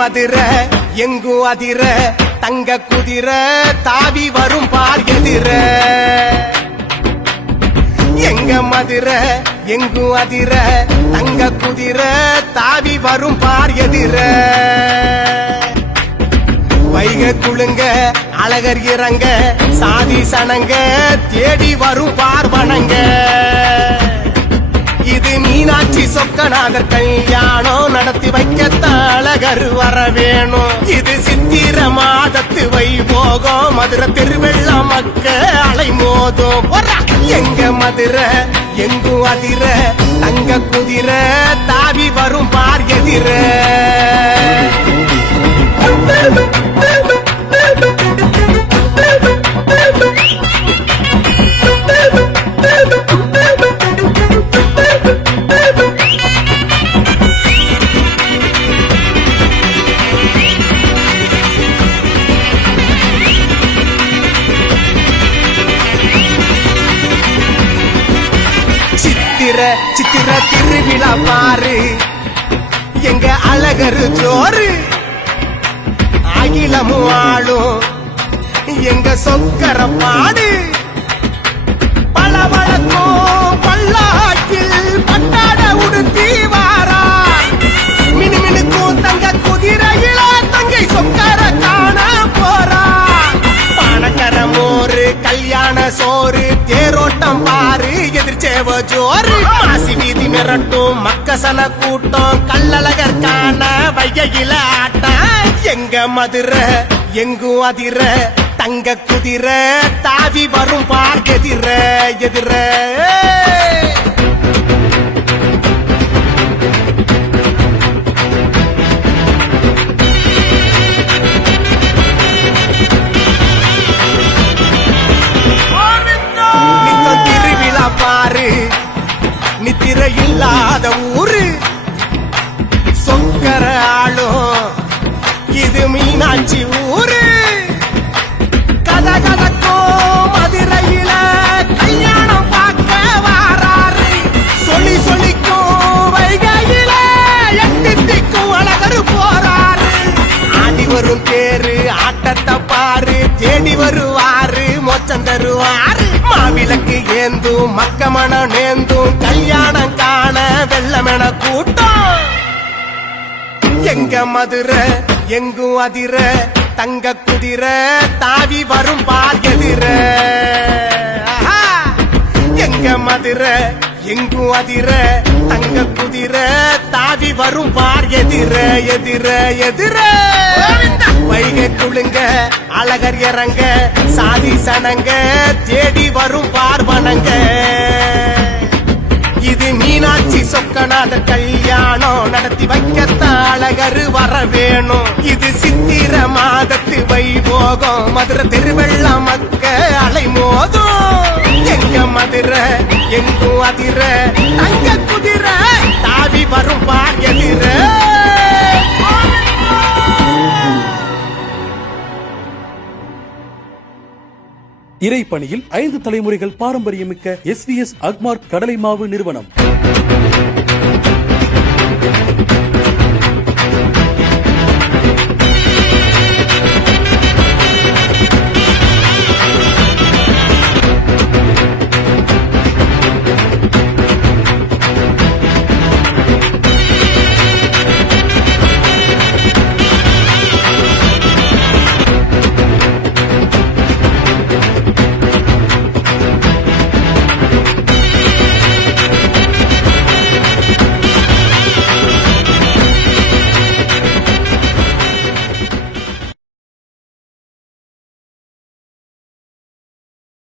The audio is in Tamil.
மதுரை எங்கும் அதிர தங்க குதிரை தாவி வரும் பார் எதிர. எங்க மதுரை எங்கும் அதிர தங்க குதிரை தாவி வரும் பார் எதிர. வைக குழுங்க அழகர் இறங்க சாதி சனங்க தேடி வரும் பார்வனங்க. இது மீனாட்சி சொக்கநாதர் கல்யாணம் நடத்தி வைக்கத்தான் அழகர் வர வேணும். இது சித்திர மாதத்து வைபோகம் மதுரை திருவெள்ள மக்க அலை மோதும். எங்க மதுரை எங்கும் அதிர தங்க குதிரை தாவி வரும் பார் எதிர. சித்திர திருவிழா பாரு எங்க அழகரு ஜோறு. அகிலமும் ஆளும் எங்க சொக்கர பாடு. பளபளக்கும் பல்லாக்கில் பட்டாட உடுத்தி வாரா. மினுமினுக்கும் தங்க குதிரையில தங்கை சொக்கர காண போறா. பணக்கர மோரு கல்யாண சோறு தேரோட்டம் பாரு எதிர்ச்சேவ ஜோறு. மாசி வீதி மிரட்டும் மக்கசன கூட்டம் கள்ளழகர் காண வைகையில ஆட்டம். எங்க மதுரை எங்கும் அதிர தங்க குதிரை தாவி வரும் பார் எதிர எதிர. பாரு நித்திர இல்லாத ஊரு சொக்கர ஆளும் இது மீனாட்சி ஊரு. கதகதக்கும் மதுரையில கல்யாணம் பார்க்க வாராரு. சொல்லி சொல்லிக்கும் வைகையில எட்டிக்கும் அழகரு போறாரு. ஆடி வரும் தேரு ஆட்டத்தை பாரு தேடி வருவாரு மோச்சம் தருவாரு. மாவிளக்கு ஏந்தும் மக்கமணம் நேந்தும் கல்யாணம் காண வெள்ளமென கூட்டம். எங்க மதுரை எங்கும் அதிர தங்க குதிரை தாவி வரும் பார் எதிர. எங்க மதுரை எங்கும் அதிர தங்க குதிரை தாவி வரும் பார் எதிர எதிர எதிர. வைகை குழுங்க அழகர் இறங்க சாதி சனங்க தேடி வரும் பார்வனங்க. இது மீனாட்சி சொக்கநாதர் கல்யாணம் நடத்தி வைக்கத்தான் அழகரு வர வேணும். இது சித்திர மாதத்து வைபோகம் மதுரை திருவெள்ள மக்க அலை மோதும். எங்க மதுரை எங்கும் அதிர தங்க குதிரை தாவி வரும் பார் எதிர. இறைப்பணியில் 5 தலைமுறைகள் பாரம்பரியமிக்க SVS அக்மார்க் கடலை மாவு நிறுவனம்.